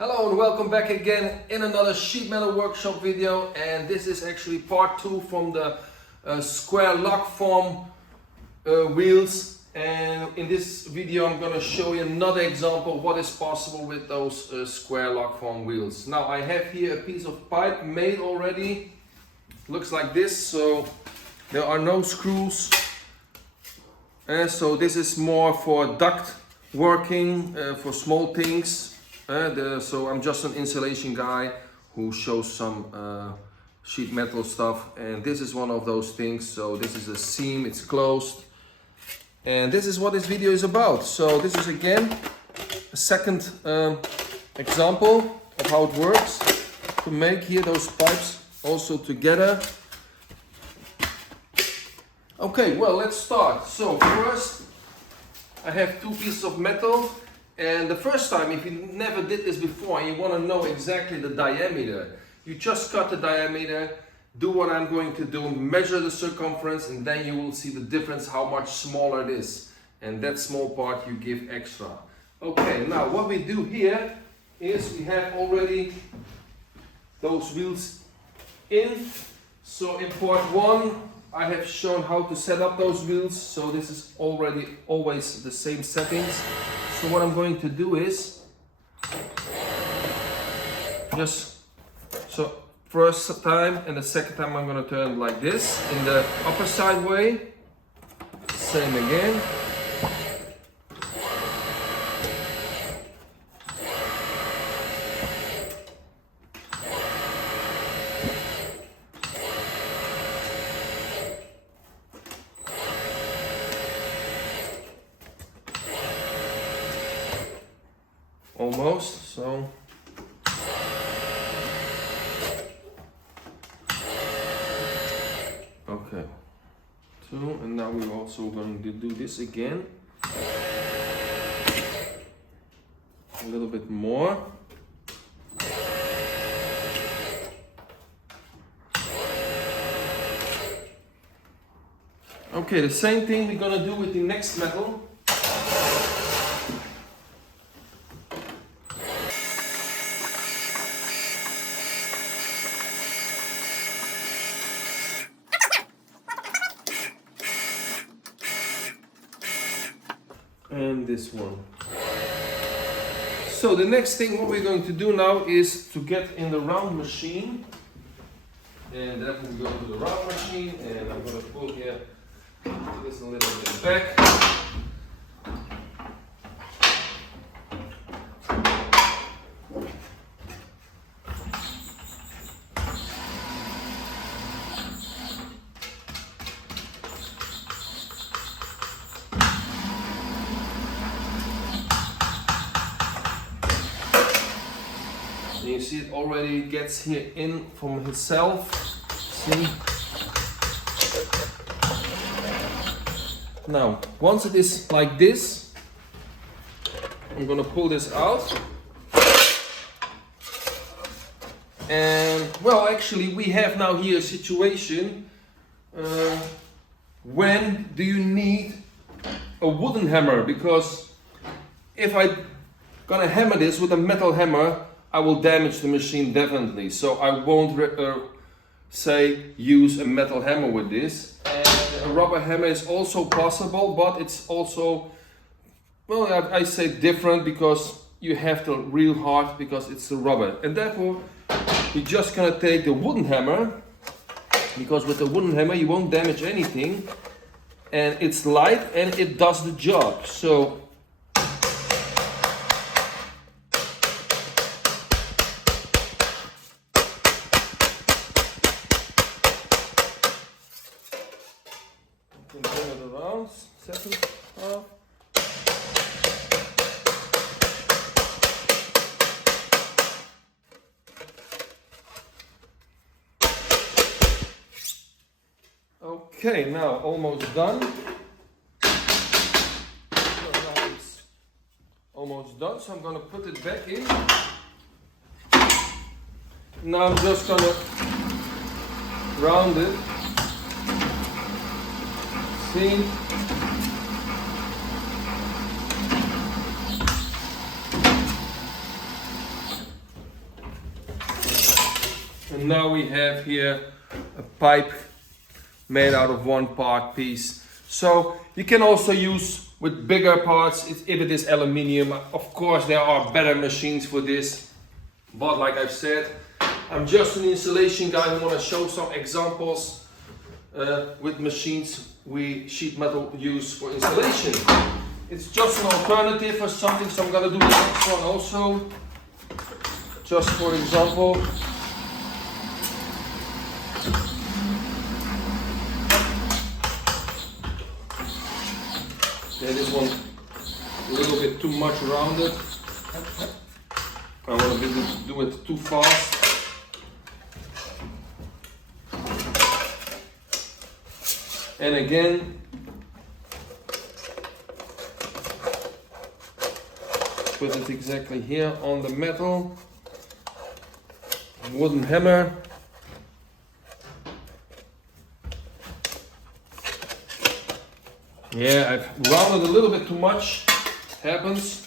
Hello and welcome back again in another sheet metal workshop video, and this is actually part 2 from the square lug form wheels. And in this video I'm going to show you another example of what is possible with those square lug form wheels. Now I have here a piece of pipe made already, looks like this, so there are no screws, so this is more for duct working, for small things. So I'm just an installation guy who shows some sheet metal stuff, and this is one of those things. So this is a seam, it's closed, and this is what this video is about. So this is again a second example of how it works to make here those pipes also together. Okay, well, let's start. So first I have two pieces of metal. And the first time, if you never did this before and you want to know exactly the diameter, you just cut the diameter, do what I'm going to do, measure the circumference, and then you will see the difference, how much smaller it is. And that small part you give extra. Okay, now what we do here is we have already those wheels in. So in part 1, I have shown how to set up those wheels. So this is already always the same settings. So what I'm going to do is so first time and the second time I'm going to turn like this in the upper side way. Same again. Almost, so okay, 2, and now we're also going to do this again, a little bit more. Okay, the same thing we're gonna do with the next metal. And this one. So the next thing what we're going to do now is to get in the round machine, and then we go to the round machine, and I'm going to pull here this a little bit back. You see it already gets here in from itself. See? Now, once it is like this, I'm gonna pull this out. And well, actually we have now here a situation. When do you need a wooden hammer? Because if I'm gonna hammer this with a metal hammer, I will damage the machine definitely, so I won't use a metal hammer with this. And a rubber hammer is also possible, but it's also, well, I say different because you have to reel hard because it's the rubber. And therefore, you're just gonna take the wooden hammer, because with the wooden hammer you won't damage anything, and it's light and it does the job. So turn it around, second half. Okay, now almost done. It's almost done, so I'm gonna put it back in. Now I'm just gonna round it. See? And now we have here a pipe made out of one part piece. So you can also use with bigger parts if it is aluminium. Of course there are better machines for this, but like I've said, I'm just an installation guy who want to show some examples with machines we sheet metal use for installation. It's just an alternative for something, so I'm gonna do the next one also. Just for example. Yeah, this one a little bit too much rounded. I want to do it too fast. And again, put it exactly here on the metal. Wooden hammer. Yeah, I've rounded a little bit too much. Happens.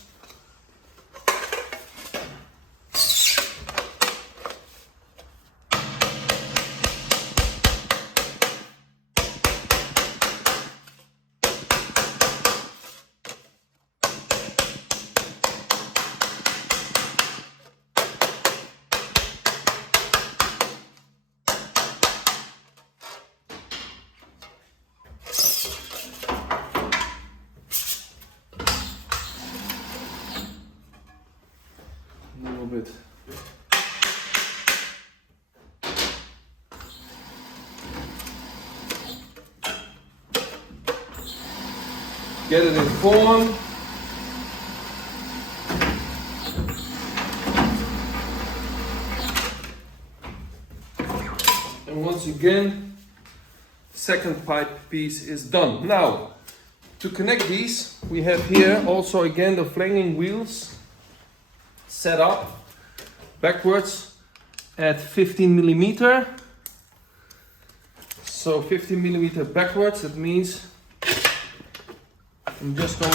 A little bit. Get it in form. And once again, second pipe piece is done. Now, to connect these, we have here also again the flanging wheels set up backwards at 15 millimeter. So 15 millimeter backwards, that means I'm just going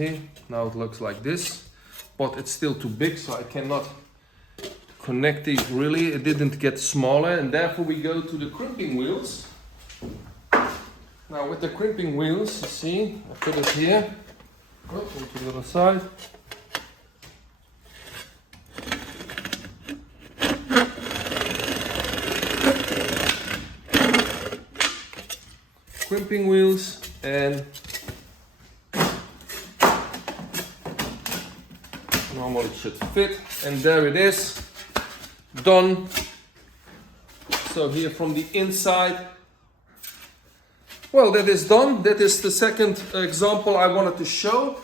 see, now it looks like this, but it's still too big, so I cannot connect it really. It didn't get smaller, and therefore we go to the crimping wheels. Now with the crimping wheels, you see, I put it here, to the other side. Crimping wheels, and normally it should fit, and there it is, done. So here from the inside, well, that is done. That is the second example I wanted to show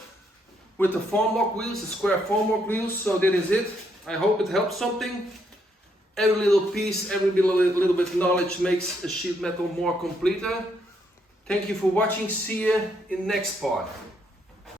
with the formlock wheels, the square formlock wheels. So that is it. I hope it helps something. Every little piece, every little bit of knowledge makes a sheet metal more completer. Thank you for watching. See you in the next part.